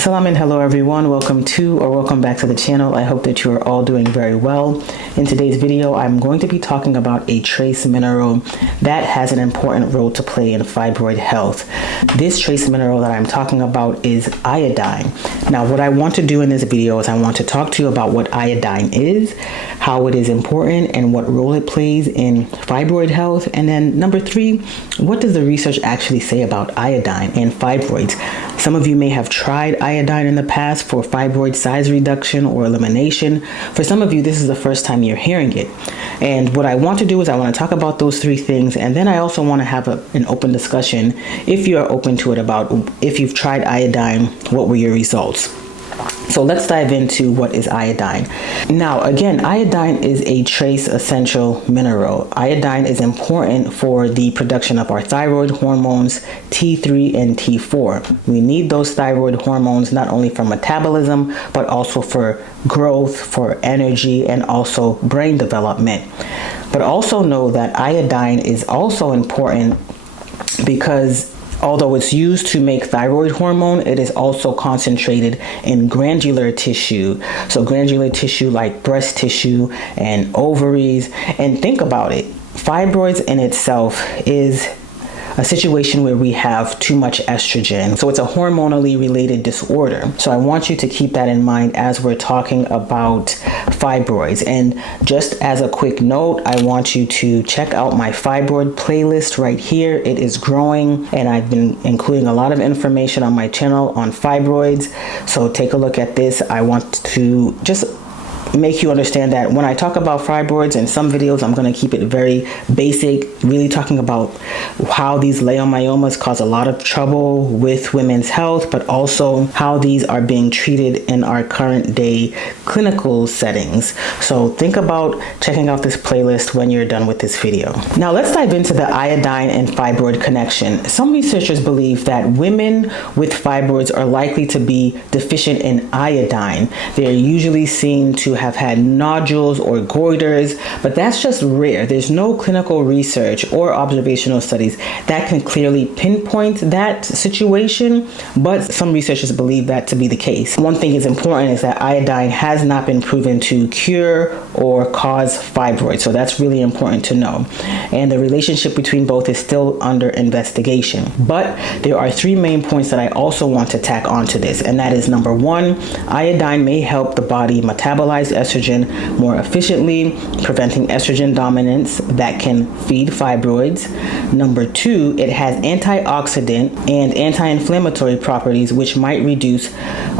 Salam and hello everyone, welcome back to the channel. I hope that you are all doing very well. In today's video, I'm going to be talking about a trace mineral that has an important role to play in fibroid health. This trace mineral that I'm talking about is iodine. Now, what I want to do in this video is I want to talk to you about what iodine is, how it is important, and what role it plays in fibroid health. And then number 3, what does the research actually say about iodine and fibroids? Some of you may have tried iodine in the past for fibroid size reduction or elimination. For some of you, this is the first time you're hearing it. And what I want to do is I want to talk about those 3 things, and then I also want to have an open discussion, if you are open to it, about if you've tried iodine, what were your results? So let's dive into what is iodine. Now, again, iodine is a trace essential mineral. Iodine is important for the production of our thyroid hormones, T3 and T4. We need those thyroid hormones not only for metabolism, but also for growth, for energy, and also brain development. But also know that iodine is also important because although it's used to make thyroid hormone, it is also concentrated in glandular tissue. So glandular tissue like breast tissue and ovaries. And think about it, fibroids in itself is a situation where we have too much estrogen. So it's a hormonally related disorder. So I want you to keep that in mind as we're talking about fibroids. And just as a quick note, I want you to check out my fibroid playlist right here. It is growing, and I've been including a lot of information on my channel on fibroids. So take a look at this. I want to just make you understand that when I talk about fibroids in some videos, I'm going to keep it very basic, really talking about how these leiomyomas cause a lot of trouble with women's health, but also how these are being treated in our current day clinical settings. So think about checking out this playlist when you're done with this video. Now let's dive into the iodine and fibroid connection. Some researchers believe that women with fibroids are likely to be deficient in iodine. They're usually seen to have had nodules or goiters, but that's just rare. There's no clinical research or observational studies that can clearly pinpoint that situation, but some researchers believe that to be the case. One thing is important is that iodine has not been proven to cure or cause fibroids, so that's really important to know. And the relationship between both is still under investigation. But there are 3 main points that I also want to tack onto this, and that is number 1, iodine may help the body metabolize estrogen more efficiently, preventing estrogen dominance that can feed fibroids. Number 2, it has antioxidant and anti-inflammatory properties which might reduce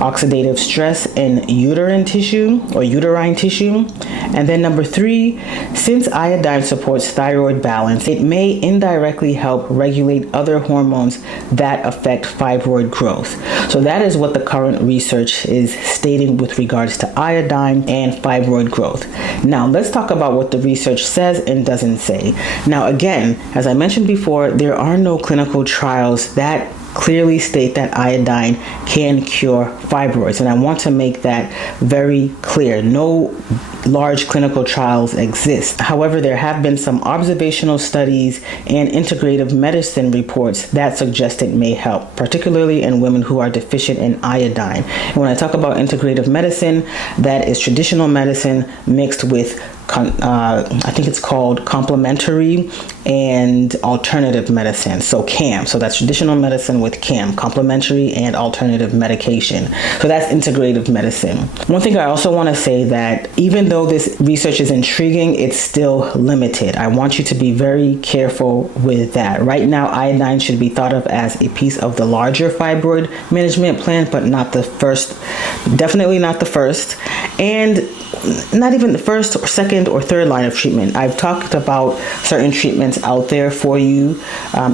oxidative stress in uterine tissue. And then number 3, since iodine supports thyroid balance, it may indirectly help regulate other hormones that affect fibroid growth. So that is what the current research is stating with regards to iodine and fibroid growth. Now let's talk about what the research says and doesn't say. Now again, as I mentioned before, there are no clinical trials that clearly state that iodine can cure fibroids, and I want to make that very clear. No large clinical trials exist. However, there have been some observational studies and integrative medicine reports that suggest it may help, particularly in women who are deficient in iodine. And when I talk about integrative medicine, that is traditional medicine mixed with I think it's called complementary and alternative medicine. So CAM. So that's traditional medicine with CAM, complementary and alternative medication. So that's integrative medicine. One thing I also want to say that even though this research is intriguing, it's still limited. I want you to be very careful with that. Right now, iodine should be thought of as a piece of the larger fibroid management plan, but not the first, definitely not the first, and not even the first or second or third line of treatment. I've talked about certain treatments out there for you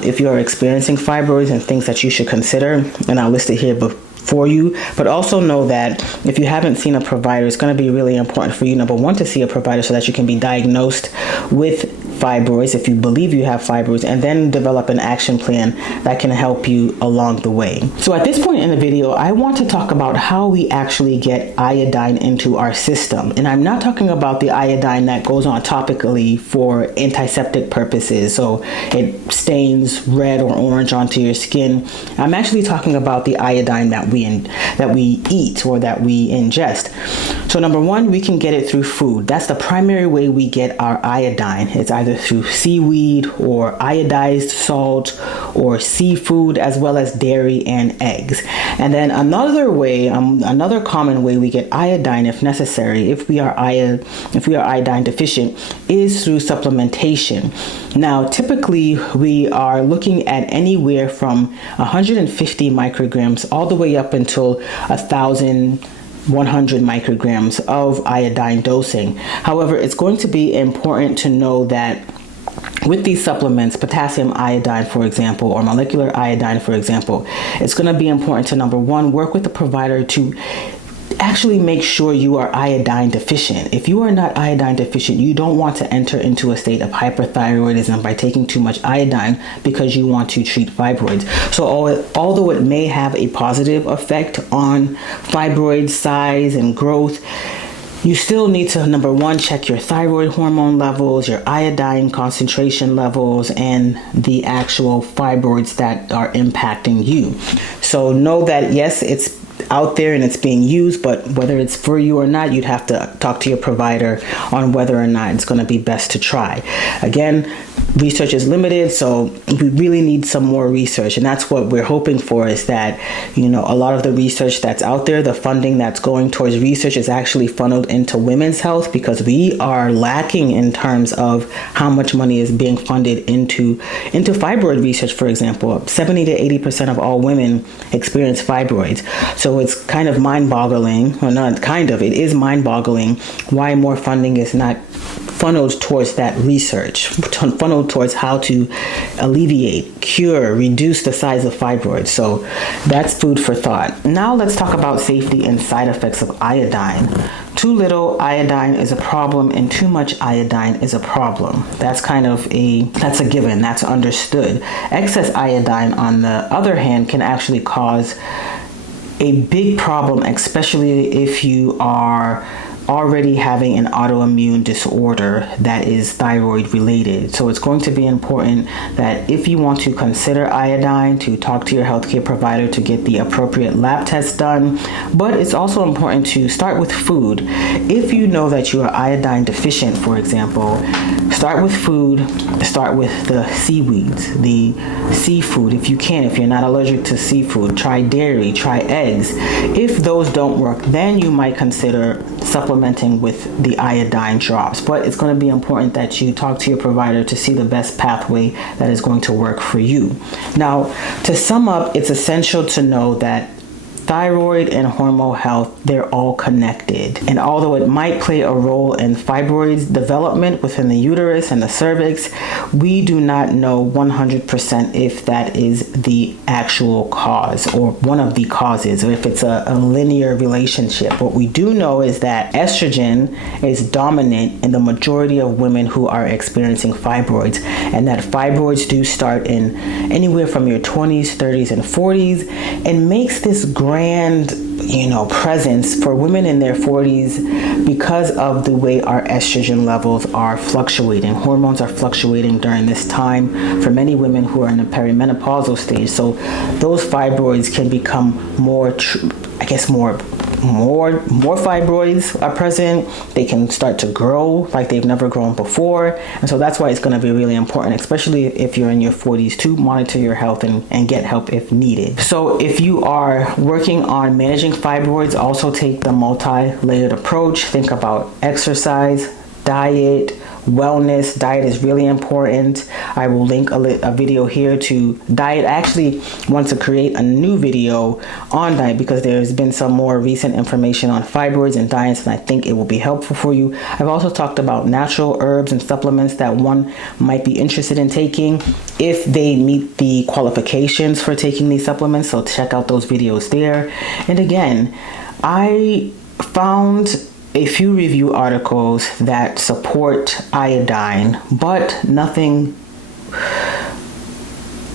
if you're experiencing fibroids and things that you should consider, and I'll list it here for you. But also know that if you haven't seen a provider, it's going to be really important for you, number 1, to see a provider so that you can be diagnosed with fibroids, if you believe you have fibroids, and then develop an action plan that can help you along the way. So at this point in the video, I want to talk about how we actually get iodine into our system. And I'm not talking about the iodine that goes on topically for antiseptic purposes, so it stains red or orange onto your skin. I'm actually talking about the iodine that we eat or that we ingest. So number one, we can get it through food. That's the primary way we get our iodine. It's either through seaweed or iodized salt or seafood, as well as dairy and eggs. And then another way, another common way we get iodine, if necessary, if we are iodine deficient, is through supplementation. Now, typically we are looking at anywhere from 150 micrograms all the way up until 1,100 micrograms of iodine dosing. However, it's going to be important to know that with these supplements, potassium iodine, for example, or molecular iodine, for example, it's going to be important to, number one, work with the provider to actually make sure you are iodine deficient. If you are not iodine deficient, you don't want to enter into a state of hyperthyroidism by taking too much iodine because you want to treat fibroids. So although it may have a positive effect on fibroid size and growth, you still need to, number one, check your thyroid hormone levels, your iodine concentration levels, and the actual fibroids that are impacting you. So know that, yes, it's out there and it's being used, but whether it's for you or not, you'd have to talk to your provider on whether or not it's going to be best to try. Again, research is limited, so we really need some more research, and that's what we're hoping for, is that, you know, a lot of the research that's out there, the funding that's going towards research, is actually funneled into women's health, because we are lacking in terms of how much money is being funded into fibroid research. For example, 70 to 80% of all women experience fibroids. So it's kind of mind-boggling, or not kind of, it is mind-boggling why more funding is not funneled towards that research, funneled towards how to alleviate, cure, reduce the size of fibroids. So that's food for thought. Now let's talk about safety and side effects of iodine. Too little iodine is a problem, and too much iodine is a problem. That's that's a given, that's understood. Excess iodine, on the other hand, can actually cause a big problem, especially if you are already having an autoimmune disorder that is thyroid related. So it's going to be important that if you want to consider iodine, to talk to your healthcare provider to get the appropriate lab tests done. But it's also important to start with food. If you know that you are iodine deficient, for example, start with food. Start with the seaweeds, the seafood. If you can, if you're not allergic to seafood, try dairy, try eggs. If those don't work, then you might consider supplementing with the iodine drops. But it's going to be important that you talk to your provider to see the best pathway that is going to work for you. Now, to sum up, it's essential to know that thyroid and hormonal health, they're all connected. And although it might play a role in fibroids development within the uterus and the cervix, we do not know 100% if that is the actual cause or one of the causes, or if it's a linear relationship. What we do know is that estrogen is dominant in the majority of women who are experiencing fibroids, and that fibroids do start in anywhere from your 20s, 30s, and 40s, and makes this grand, presence for women in their 40s because of the way our estrogen levels are fluctuating. Hormones are fluctuating during this time for many women who are in the perimenopausal stage. So those fibroids can become more fibroids are present. They can start to grow like they've never grown before. And so that's why it's going to be really important, especially if you're in your 40s, to monitor your health and get help if needed. So if you are working on managing fibroids, also take the multi-layered approach. Think about exercise, diet, wellness. Diet is really important. I will link a video here to diet. I actually want to create a new video on diet because there's been some more recent information on fibroids and diets, and I think it will be helpful for you. I've also talked about natural herbs and supplements that one might be interested in taking if they meet the qualifications for taking these supplements. So check out those videos there. And again, I found a few review articles that support iodine, but nothing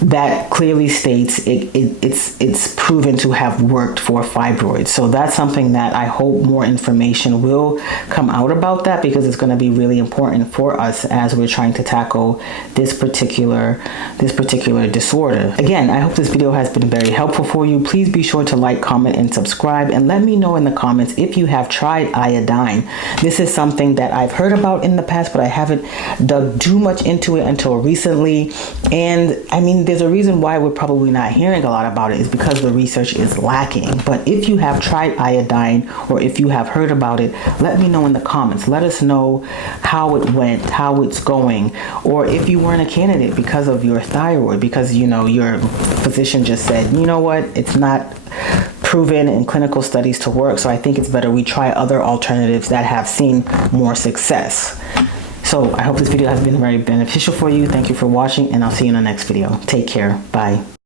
that clearly states it's proven to have worked for fibroids. So that's something that I hope more information will come out about that, because it's going to be really important for us as we're trying to tackle this particular disorder. Again, I hope this video has been very helpful for you. Please be sure to like, comment, and subscribe, and let me know in the comments if you have tried iodine. This is something that I've heard about in the past, but I haven't dug too much into it until recently. And I mean, there's a reason why we're probably not hearing a lot about it, is because the research is lacking. But if you have tried iodine, or if you have heard about it, let me know in the comments. Let us know how it went, how it's going, or if you weren't a candidate because of your thyroid, because your physician just said, you know what, it's not proven in clinical studies to work, so I think it's better we try other alternatives that have seen more success. So I hope this video has been very beneficial for you. Thank you for watching, and I'll see you in the next video. Take care. Bye.